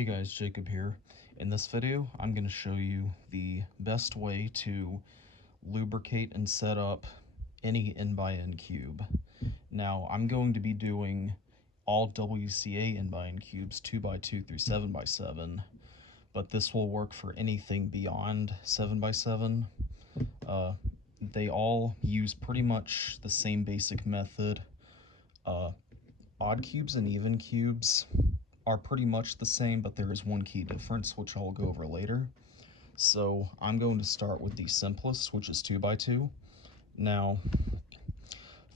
Hey guys, Jacob here. In this video, I'm going to show you the best way to lubricate and set up any N cube. Now, I'm going to be doing all WCA N cubes 2x2 through 7x7, but this will work for anything beyond 7x7. They all use pretty much the same basic method. Odd cubes and even cubes are pretty much the same, but there is one key difference, which I'll go over later. So I'm going to start with the simplest, which is 2x2. Now,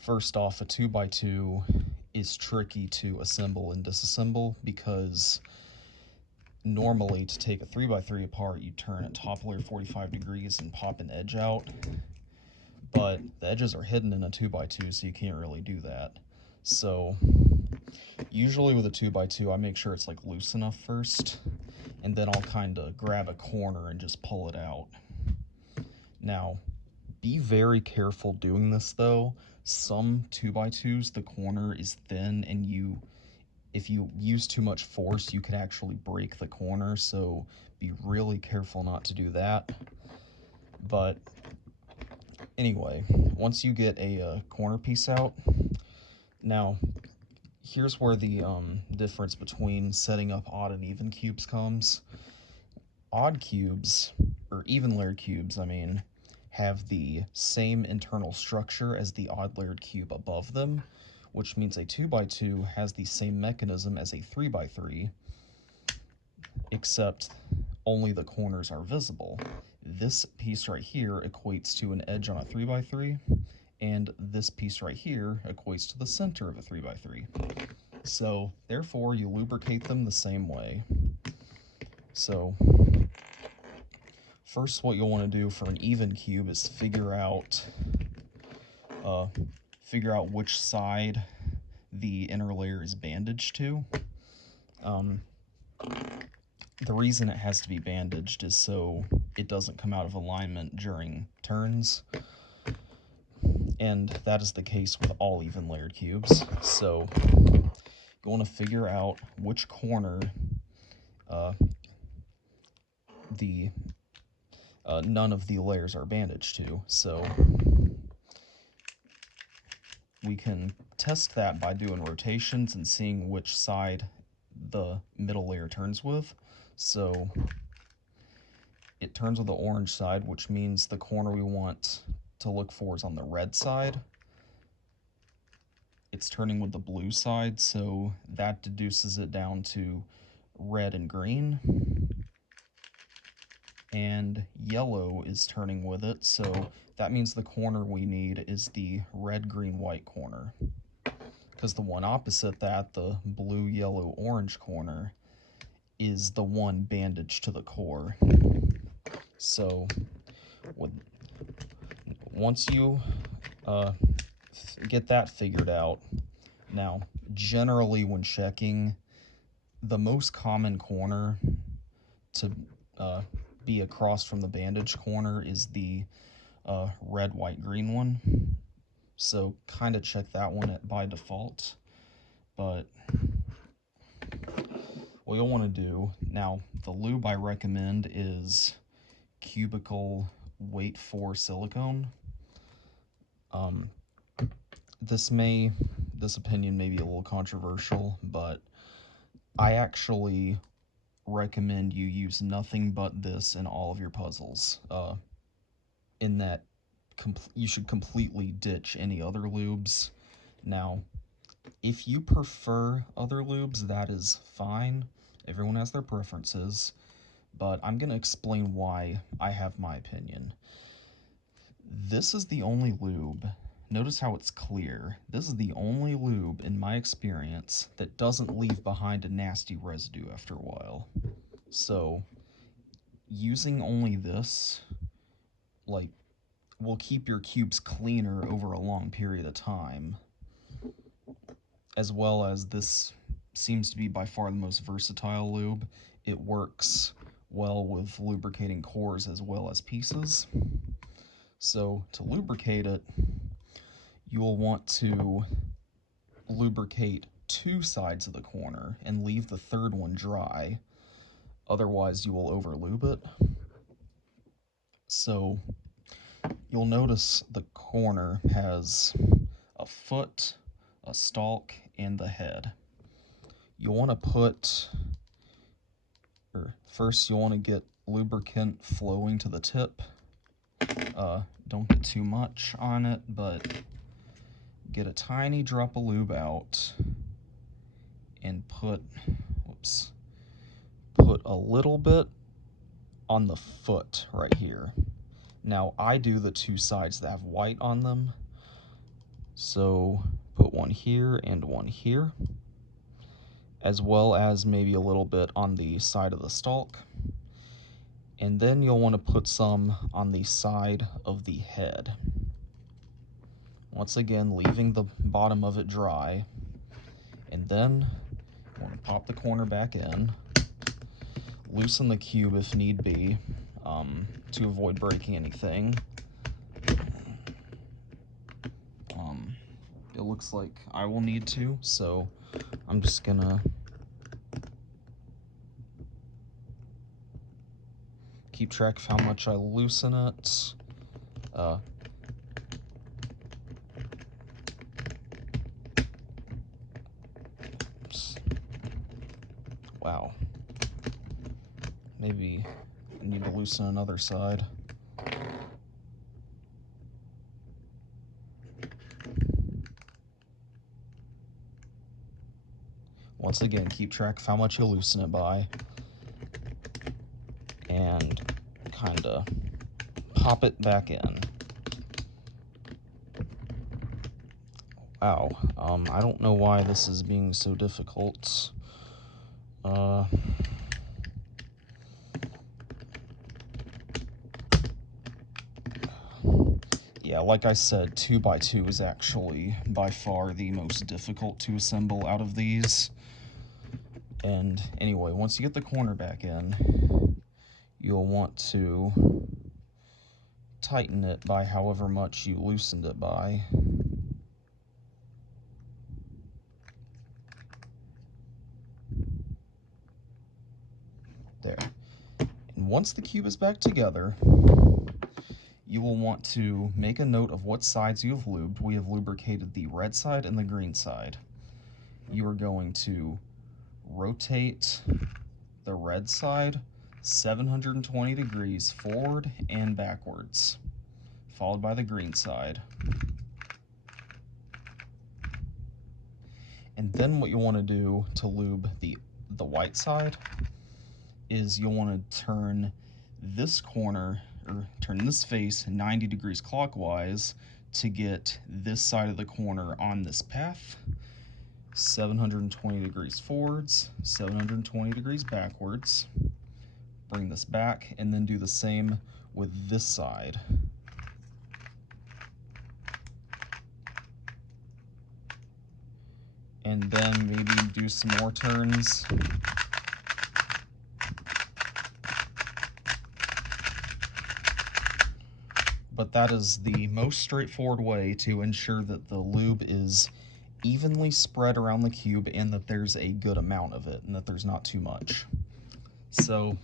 first off, a 2x2 is tricky to assemble and disassemble because normally to take a 3x3 apart, you turn it top layer 45 degrees and pop an edge out, but the edges are hidden in a 2x2, so you can't really do that. So usually with a 2x2, I make sure it's like loose enough first, and then I'll kind of grab a corner and just pull it out. Now, be very careful doing this though. Some 2x2s, the corner is thin, and if you use too much force, you could actually break the corner, so be really careful not to do that. But anyway, once you get a corner piece out, now here's where the difference between setting up odd and even cubes comes. Odd cubes, or even layered cubes, I mean, have the same internal structure as the odd layered cube above them, which means a 2x2 has the same mechanism as a 3x3, except only the corners are visible. This piece right here equates to an edge on a 3x3, and this piece right here equates to the center of a 3x3. So, therefore, you lubricate them the same way. So, first what you'll want to do for an even cube is figure out which side the inner layer is bandaged to. The reason it has to be bandaged is so it doesn't come out of alignment during turns, and that is the case with all even layered cubes. So you want to figure out which corner none of the layers are bandaged to. So we can test that by doing rotations and seeing which side the middle layer turns with. So it turns with the orange side, which means the corner we want to look for is on the red side. It's turning with the blue side, so that deduces it down to red and green. And yellow is turning with it, so that means the corner we need is the red, green, white corner. Because the one opposite that, the blue, yellow, orange corner, is the one bandaged to the core. So once you get that figured out, now generally when checking, the most common corner to be across from the bandage corner is the red, white, green one. So kind of check that one by default. But what you'll want to do, now the lube I recommend is cubicle weight 4 silicone. This opinion may be a little controversial, but I actually recommend you use nothing but this in all of your puzzles. In that you should completely ditch any other lubes. Now, if you prefer other lubes, that is fine. Everyone has their preferences, but I'm going to explain why I have my opinion. This is the only lube, notice how it's clear, this is the only lube in my experience that doesn't leave behind a nasty residue after a while. So, using only this, will keep your cubes cleaner over a long period of time, as well as this seems to be by far the most versatile lube. It works well with lubricating cores as well as pieces. So to lubricate it, you will want to lubricate 2 sides of the corner and leave the third one dry. otherwise you will overlube it. So you'll notice the corner has a foot, a stalk, and the head. You'll want to first you'll want to get lubricant flowing to the tip. Don't get too much on it, but get a tiny drop of lube out and put a little bit on the foot right here. Now I do the two sides that have white on them, so put one here and one here, as well as maybe a little bit on the side of the stalk. And then you'll want to put some on the side of the head. Once again, leaving the bottom of it dry. And then you want to pop the corner back in, loosen the cube if need be, to avoid breaking anything. It looks like I will need to, so I'm just gonna keep track of how much I loosen it. Wow. Maybe I need to loosen another side. Once again, keep track of how much you loosen it by, and kind of pop it back in. Wow, I don't know why this is being so difficult. Yeah, like I said, 2x2 is actually by far the most difficult to assemble out of these. And anyway, once you get the corner back in, you'll want to tighten it by however much you loosened it by. There. And once the cube is back together, you will want to make a note of what sides you have lubed. We have lubricated the red side and the green side. You are going to rotate the red side 720 degrees forward and backwards, followed by the green side. And then what you'll want to do to lube the white side is you'll want to turn this corner, or turn this face 90 degrees clockwise to get this side of the corner on this path. 720 degrees forwards, 720 degrees backwards. Bring this back, and then do the same with this side. And then maybe do some more turns. But that is the most straightforward way to ensure that the lube is evenly spread around the cube and that there's a good amount of it and that there's not too much. So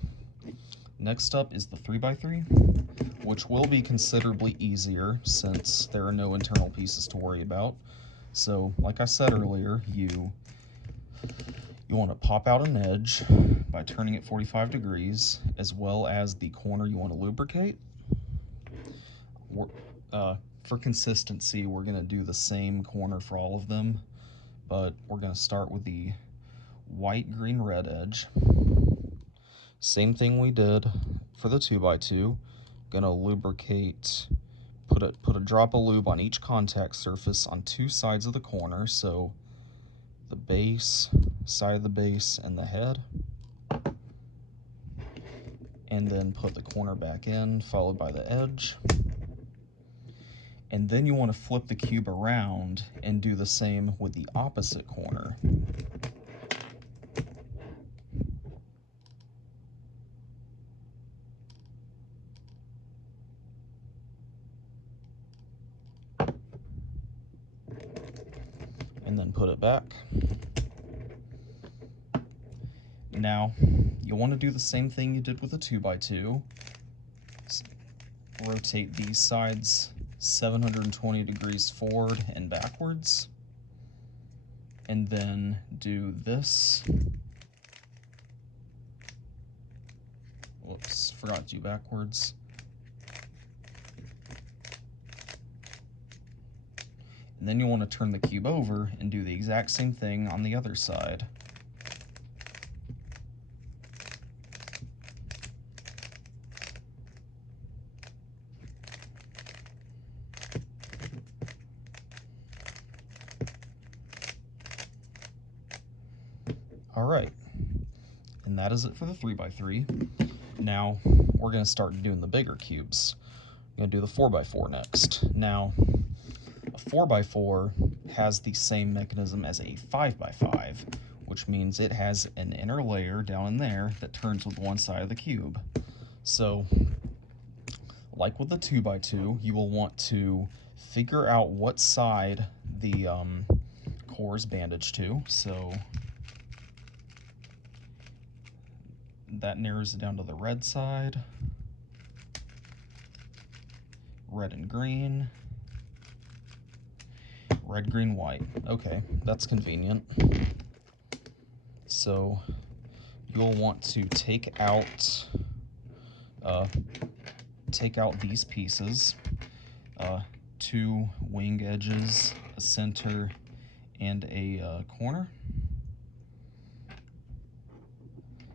next up is the 3x3, which will be considerably easier since there are no internal pieces to worry about. So like I said earlier, you want to pop out an edge by turning it 45 degrees, as well as the corner you want to lubricate. For consistency, we're going to do the same corner for all of them, but we're going to start with the white, green, red edge. Same thing we did for the 2x2. Going to lubricate, put a drop of lube on each contact surface on two sides of the corner, so the base, side of the base, and the head. And then put the corner back in, followed by the edge. And then you want to flip the cube around and do the same with the opposite corner. And then put it back. Now, you'll want to do the same thing you did with a 2x2. Rotate these sides 720 degrees forward and backwards, and then do this. Whoops, forgot to do backwards. And then you'll want to turn the cube over and do the exact same thing on the other side. Alright, and that is it for the 3x3. Now, we're going to start doing the bigger cubes. I'm going to do the 4x4 next. Now, a 4x4 has the same mechanism as a 5x5, which means it has an inner layer down in there that turns with one side of the cube. So, like with the 2x2, you will want to figure out what side the core is bandaged to. So, that narrows it down to the red side. Red and green. Red, green, white. Okay, that's convenient. So you'll want to take out these pieces, 2 wing edges, a center, and a corner.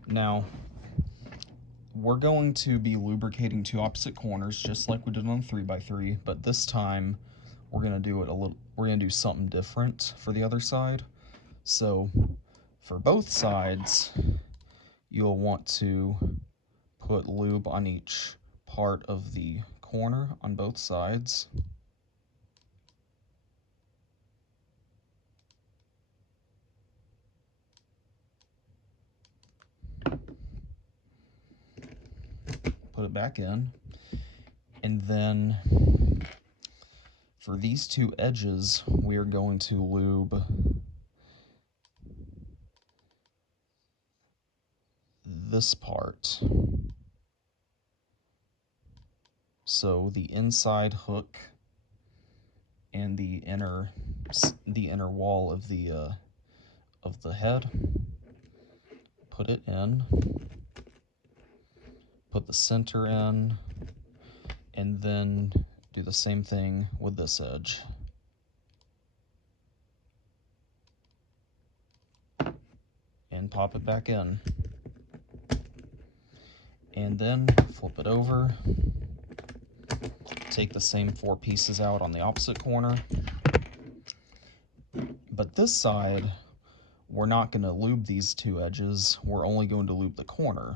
Now, we're going to be lubricating 2 opposite corners just like we did on the 3x3, but this time we're going to do something different for the other side. So for both sides, you'll want to put lube on each part of the corner on both sides. Put it back in. And then for these 2 edges, we are going to lube this part. So the inside hook and the inner wall of the head. Put it in. Put the center in, and then do the same thing with this edge. And pop it back in. And then flip it over. Take the same 4 pieces out on the opposite corner. But this side, we're not going to lube these 2 edges. We're only going to lube the corner.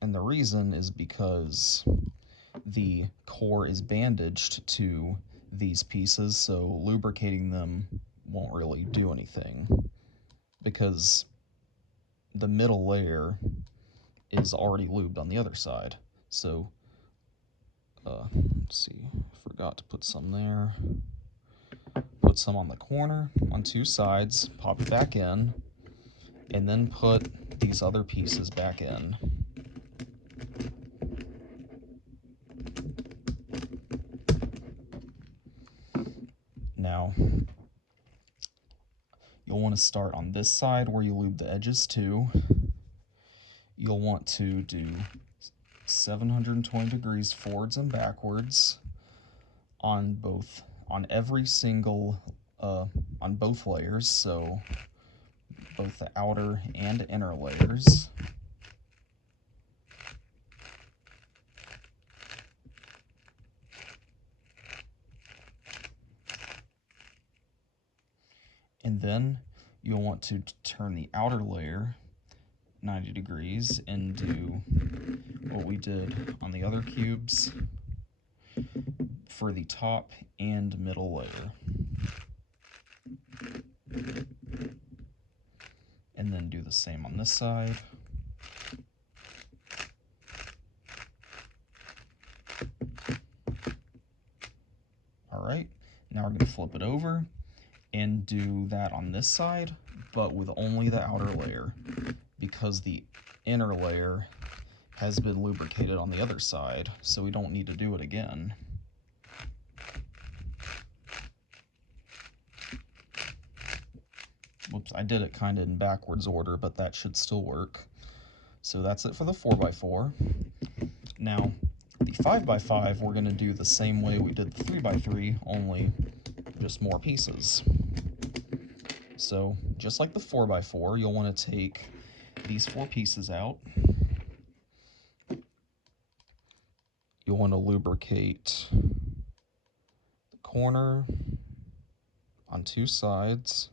And the reason is because the core is bandaged to these pieces, so lubricating them won't really do anything, because the middle layer is already lubed on the other side. So, let's see, forgot to put some there. Put some on the corner, on 2 sides, pop it back in, and then put these other pieces back in. Now, you'll want to start on this side where you lube the edges too. You'll want to do 720 degrees forwards and backwards on every single, on both layers, so both the outer and inner layers. And then you'll want to turn the outer layer 90 degrees and do what we did on the other cubes for the top and middle layer. And then do the same on this side. Alright, now we're going to flip it over and do that on this side, but with only the outer layer, because the inner layer has been lubricated on the other side, so we don't need to do it again. Whoops, I did it kind of in backwards order, but that should still work. So that's it for the 4x4. Now, the 5x5, we're going to do the same way we did the 3x3, only just more pieces. So, just like the 4x4, you'll want to take these 4 pieces out. You'll want to lubricate the corner on 2 sides.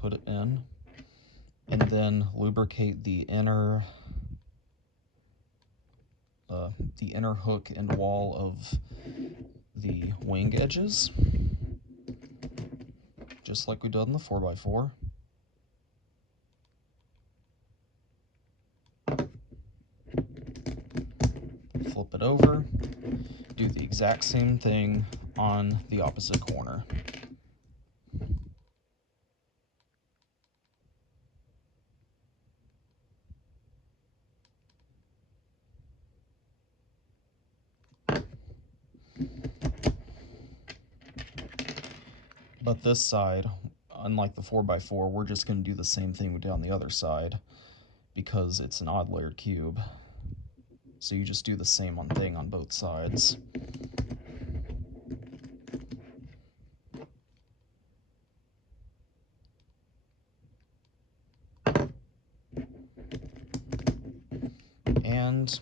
Put it in. And then lubricate the inner hook and wall of the wing edges, just like we did in the 4x4. Flip it over, do the exact same thing on the opposite corner. But this side, unlike the 4x4, we're just going to do the same thing we did on the other side because it's an odd layered cube. So you just do the same thing on both sides. And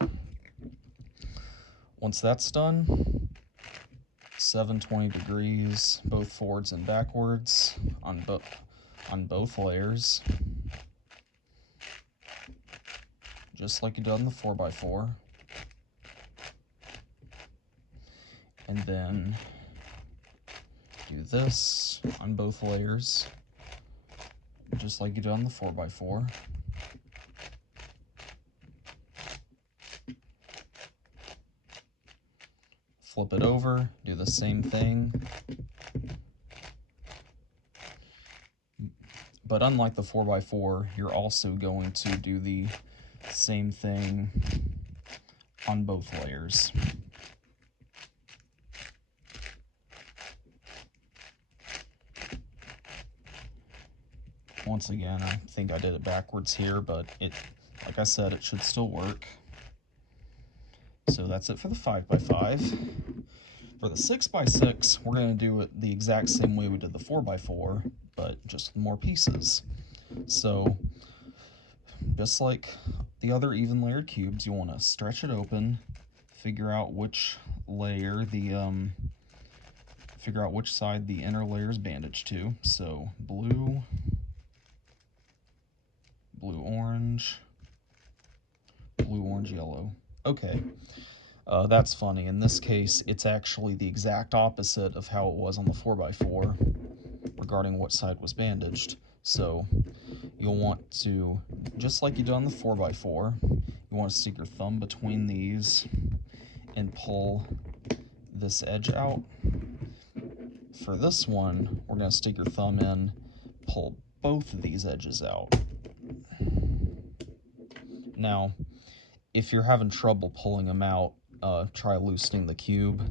once that's done, 720 degrees, both forwards and backwards on both layers, just like you did on the 4x4. And then do this on both layers, just like you did on the 4x4. Flip it over, do the same thing. But unlike the 4x4, you're also going to do the same thing on both layers. Once again, I think I did it backwards here, but like I said, it should still work. So that's it for the 5x5. For the 6x6, we're going to do it the exact same way we did the 4x4, but just more pieces. So, just like the other even layered cubes, you want to stretch it open, figure out which layer figure out which side the inner layer is bandaged to. So blue, blue, orange, blue, orange, yellow. Okay. That's funny. In this case, it's actually the exact opposite of how it was on the 4x4 regarding what side was bandaged. So you'll want to, just like you did on the 4x4, you want to stick your thumb between these and pull this edge out. For this one, we're going to stick your thumb in, pull both of these edges out. Now, if you're having trouble pulling them out, try loosening the cube.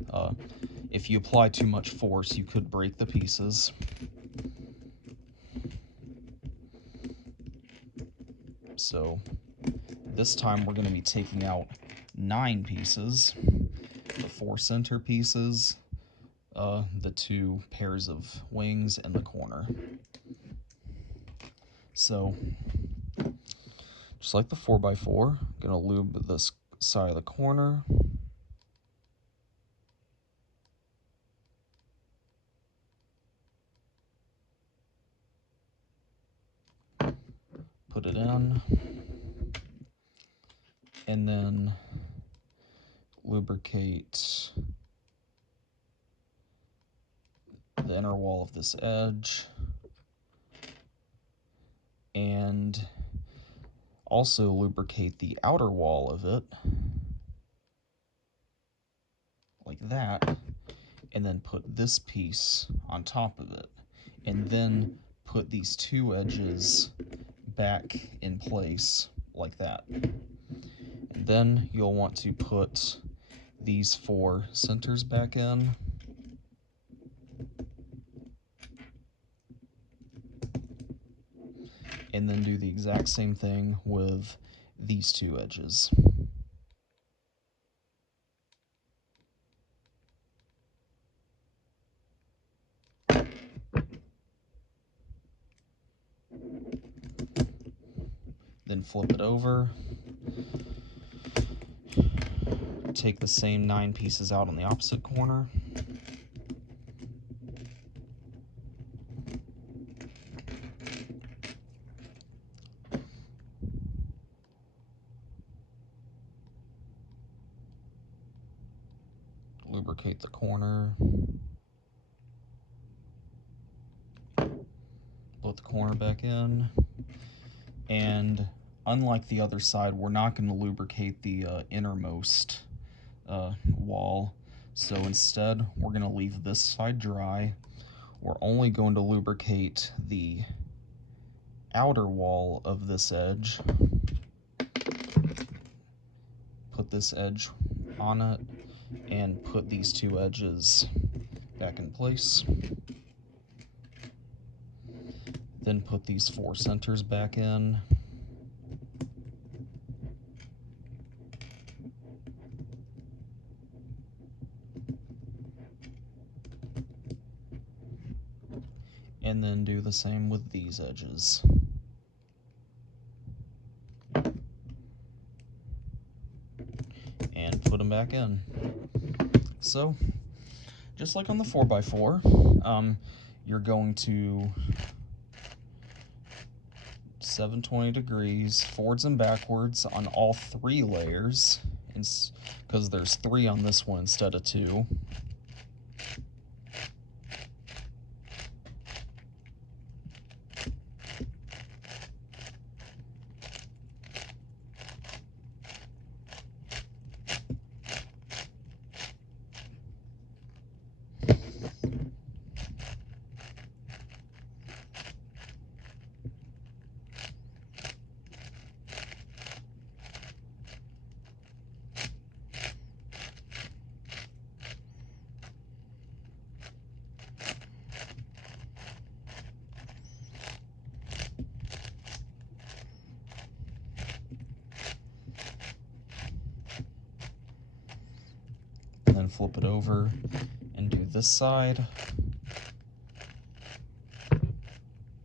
If you apply too much force, you could break the pieces. So this time we're going to be taking out 9 pieces, the 4 center pieces, the 2 pairs of wings, and the corner. So just like the 4x4, I'm going to lube this side of the corner. Put it in. And then lubricate the inner wall of this edge. And also lubricate the outer wall of it, like that. and then put this piece on top of it, and then put these two edges back in place like that. And then you'll want to put these 4 centers back in, and then do the exact same thing with these 2 edges. Then flip it over, take the same 9 pieces out on the opposite corner, lubricate the corner, put the corner back in, and unlike the other side, we're not going to lubricate the innermost wall. So instead, we're going to leave this side dry. We're only going to lubricate the outer wall of this edge. Put this edge on it and put these 2 edges back in place. Then put these 4 centers back in. And then do the same with these edges. And put them back in. So, just like on the 4x4, you're going to 720 degrees, forwards and backwards on all 3 layers, because there's 3 on this one instead of 2. Then flip it over and do this side,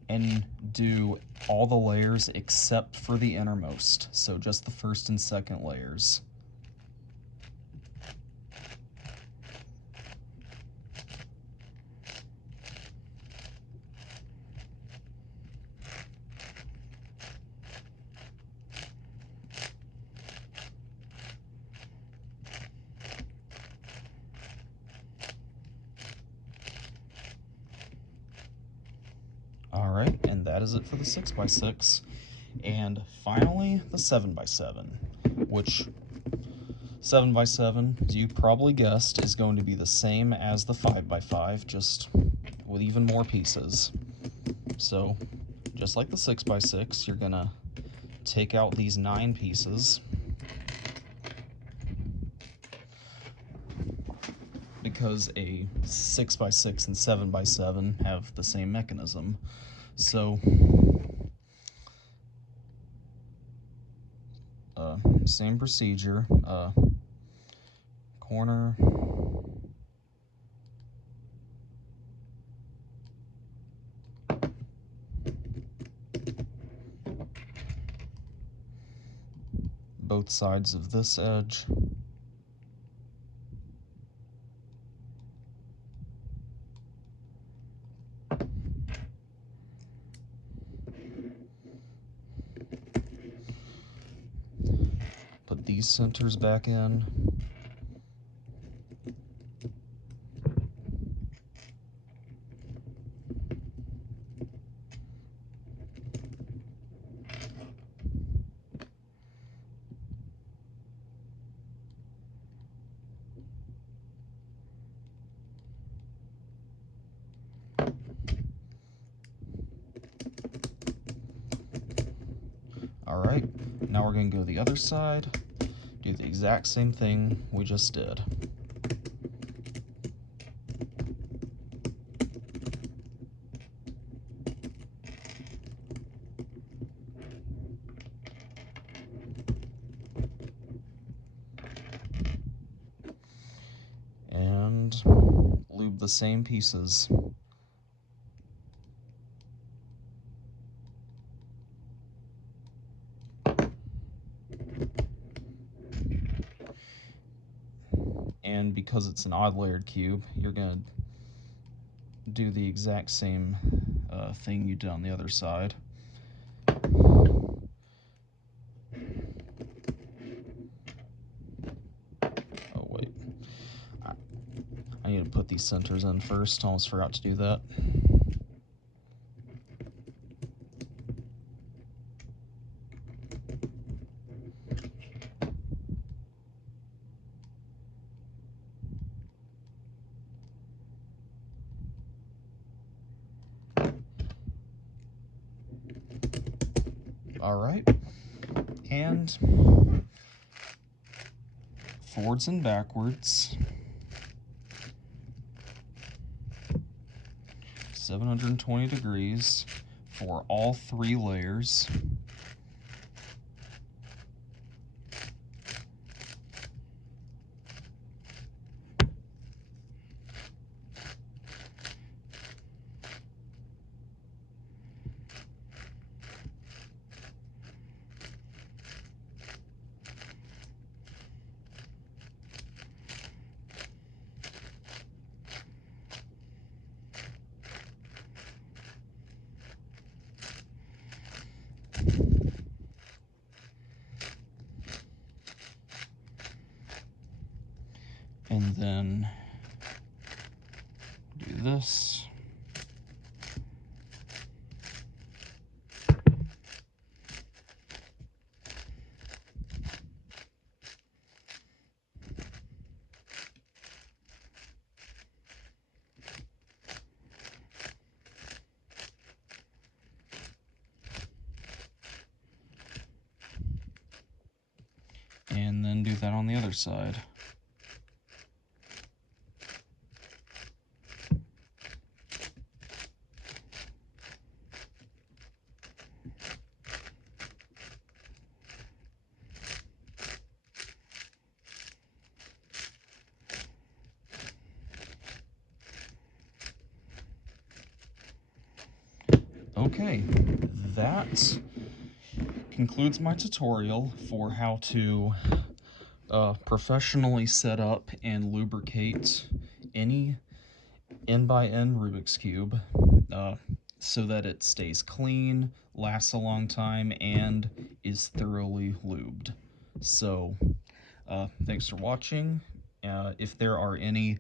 and do all the layers except for the innermost, so just the first and second layers. Alright, and that is it for the 6x6. And finally, the 7x7, which 7x7, as you probably guessed, is going to be the same as the 5x5, just with even more pieces. So, just like the 6x6, you're going to take out these 9 pieces, because a 6x6 and 7x7 have the same mechanism. So, same procedure, corner, both sides of this edge, put these centers back in, Alright, now we're going to go the other side, do the exact same thing we just did. And lube the same pieces. And because it's an odd layered cube, you're going to do the exact same thing you did on the other side. Oh wait, I need to put these centers in first. I almost forgot to do that. Alright, and forwards and backwards, 720 degrees for all 3 layers. And then do this. And then do that on the other side. Okay, that concludes my tutorial for how to professionally set up and lubricate any N/N Rubik's Cube so that it stays clean, lasts a long time, and is thoroughly lubed. So, thanks for watching. If there are any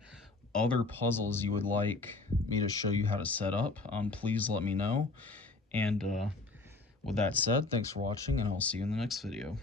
other puzzles you would like me to show you how to set up, please let me know. And with that said, thanks for watching, and I'll see you in the next video.